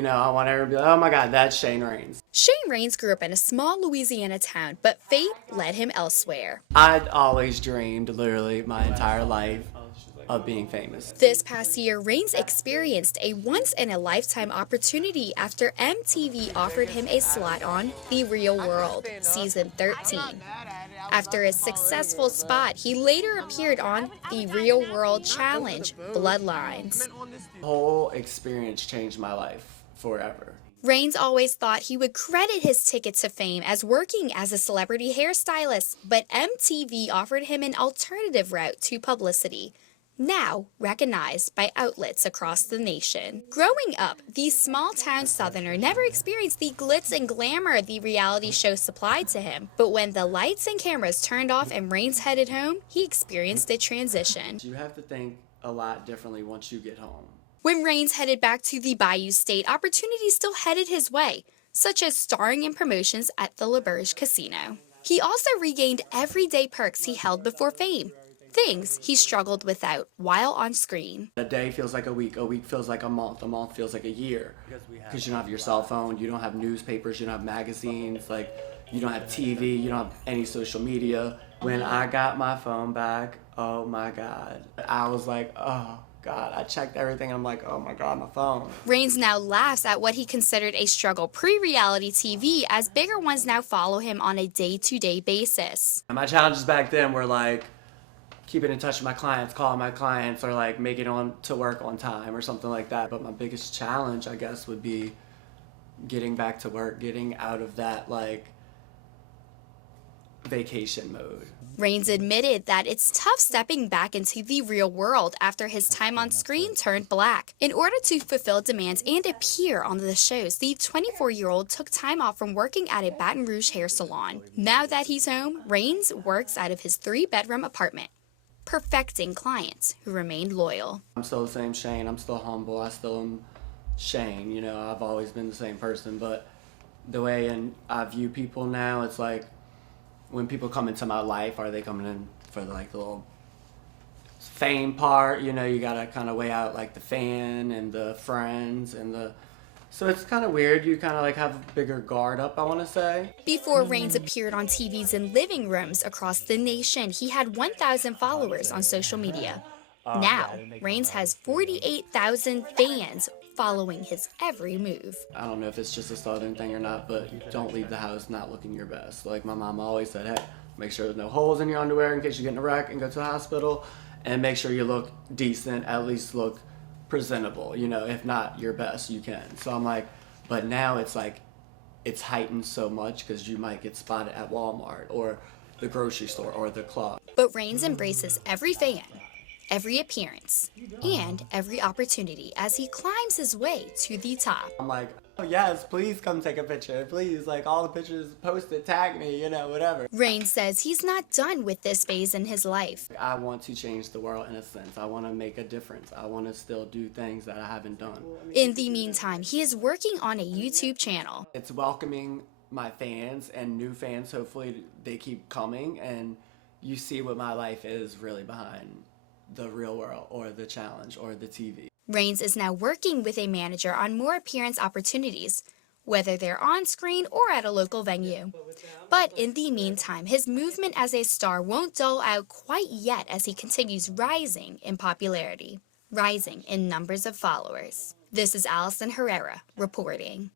You know, I want everyone to be like, oh my God, that's Shane Raines. Shane Raines grew up in a small Louisiana town, but fate led him elsewhere. I'd always dreamed, literally, my entire life of being famous. This past year, Raines experienced a once-in-a-lifetime opportunity after MTV offered him a slot on The Real World, season 13. After a successful spot, he later appeared on The Real World Challenge, Bloodlines. The whole experience changed my life forever. Raines always thought he would credit his ticket to fame as working as a celebrity hairstylist, but MTV offered him an alternative route to publicity, now recognized by outlets across the nation. Growing up, the small-town Southerner never experienced the glitz and glamour the reality show supplied to him. But when the lights and cameras turned off and Raines headed home, he experienced a transition. You have to think a lot differently once you get home. When Raines headed back to the Bayou State, opportunities still headed his way, such as starring in promotions at the LaBerge Casino. He also regained everyday perks he held before fame, things he struggled without while on screen. A day feels like a week feels like a month feels like a year. Because you don't have your cell phone, you don't have newspapers, you don't have magazines, like you don't have TV, you don't have any social media. When I got my phone back, oh my God, I was like, oh God, I checked everything. I'm like, oh my God, my phone. Raines now laughs at what he considered a struggle pre-reality TV, as bigger ones now follow him on a day-to-day basis. My challenges back then were like keeping in touch with my clients, calling my clients, or like making it on to work on time or something like that. But my biggest challenge, I guess, would be getting back to work, getting out of that like vacation mode. Raines admitted that it's tough stepping back into the real world after his time on screen turned black. In order to fulfill demands and appear on the shows, the 24-year-old took time off from working at a Baton Rouge hair salon. Now that he's home, Raines works out of his 3-bedroom apartment, perfecting clients who remained loyal. I'm still the same Shane. I'm still humble. I still am Shane. You know, I've always been the same person. But the way I view people now, it's like, when people come into my life, are they coming in for like the little fame part? You know, you gotta kind of weigh out like the fan and the friends and the... So it's kind of weird. You kind of like have a bigger guard up, I want to say. Before Raines appeared on TVs in living rooms across the nation, he had 1,000 followers on social media. Now, Raines has 48,000 fans following his every move. I don't know if it's just a Southern thing or not, but don't leave the house not looking your best. Like my mom always said, hey, make sure there's no holes in your underwear in case you get in a wreck and go to the hospital, and make sure you look decent, at least look presentable, you know, if not your best, you can. So I'm like, but now it's like, it's heightened so much because you might get spotted at Walmart or the grocery store or the club. But Raines embraces every fan, every appearance, and every opportunity as he climbs his way to the top. I'm like, oh yes, please come take a picture. Please, like all the pictures, post it, tag me, you know, whatever. Raines says he's not done with this phase in his life. I want to change the world in a sense. I want to make a difference. I want to still do things that I haven't done. In the meantime, he is working on a YouTube channel. It's welcoming my fans and new fans. Hopefully they keep coming and you see what my life is really behind the real world or the challenge or the TV. Raines is now working with a manager on more appearance opportunities, whether they're on screen or at a local venue. But in the meantime, his movement as a star won't dull out quite yet as he continues rising in popularity, rising in numbers of followers. This is Allison Herrera reporting.